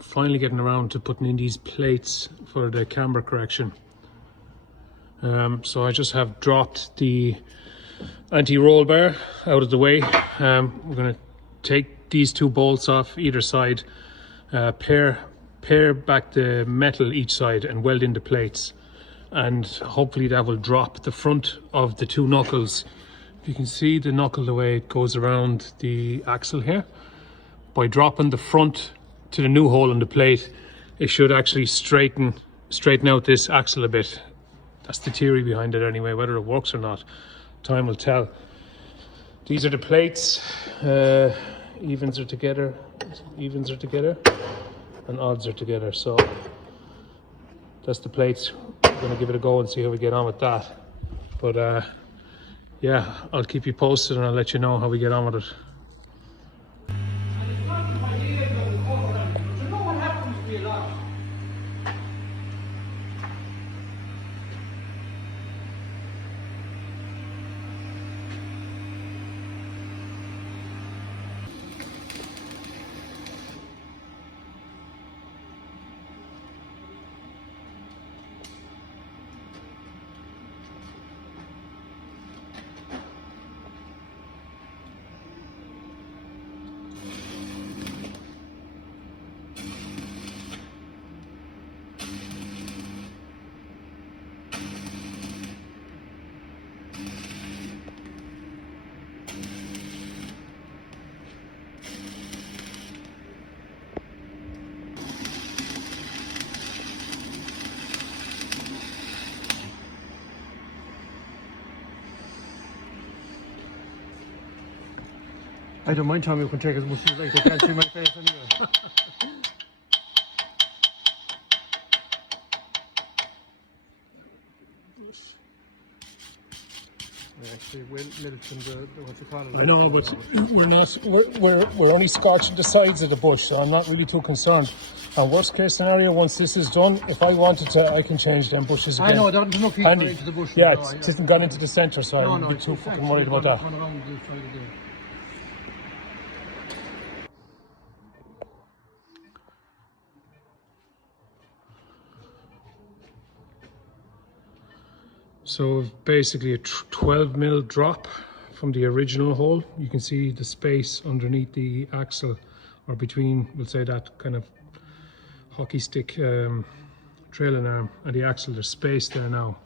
Finally getting around to putting in these plates for the camber correction. So I just have dropped the anti-roll bar out of the way. We're going to take these two bolts off either side, pair back the metal each side and weld in the plates, and hopefully that will drop the front of the two knuckles. If you can see the knuckle, the way it goes around the axle here, by dropping the front to the new hole in the plate, it should actually straighten out this axle a bit. That's the theory behind it anyway. Whether it works or not, time will tell. These are the plates. Evens are together, and odds are together. So that's the plates. We're going to give it a go and see how we get on with that. But yeah, I'll keep you posted and I'll let you know how we get on with it. I don't mind, Tommy, you can take as much as you like, they can't see my face anyway. Actually, what you call it. I know, but we're only scorching the sides of the bush, so I'm not really too concerned. And worst case scenario, once this is done, if I wanted to, I can change them bushes again. I know, there's no feet into the bush. Yeah, it hasn't gone into the centre, so I wouldn't be too fucking worried about that. So basically a 12mm drop from the original hole. You can see the space underneath the axle, or between, we'll say, that kind of hockey stick trailing arm and the axle. There's space there now.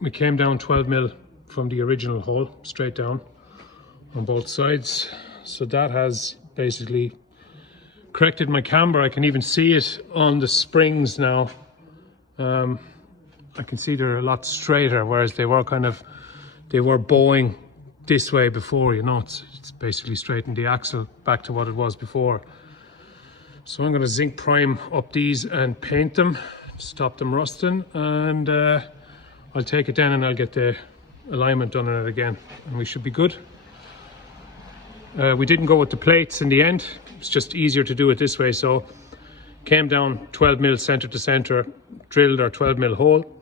We came down 12mm from the original hole, straight down on both sides. So that has basically corrected my camber. I can even see it on the springs now. I can see they're a lot straighter, whereas they were bowing this way before, you know. It's basically straightened the axle back to what it was before. So I'm going to zinc prime up these and paint them, stop them rusting, and I'll take it down and I'll get the alignment done on it again, and we should be good. We didn't go with the plates in the end. It's just easier to do it this way. So came down 12mm center to center, drilled our 12mm hole.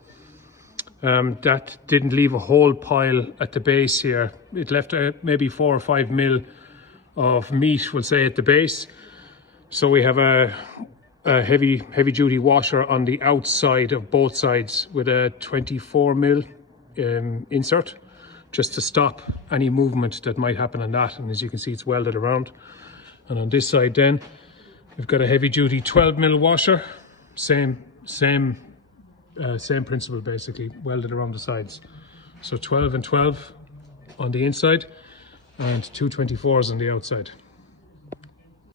That didn't leave a whole pile at the base here. It left maybe 4 or 5mm of meat, we'll say, at the base. So we have a heavy duty washer on the outside of both sides with a 24mm insert, just to stop any movement that might happen on that. And as you can see, it's welded around. And on this side then, we've got a heavy duty 12mm washer, same principle, basically, welded around the sides. So 12 and 12 on the inside and two 24s on the outside.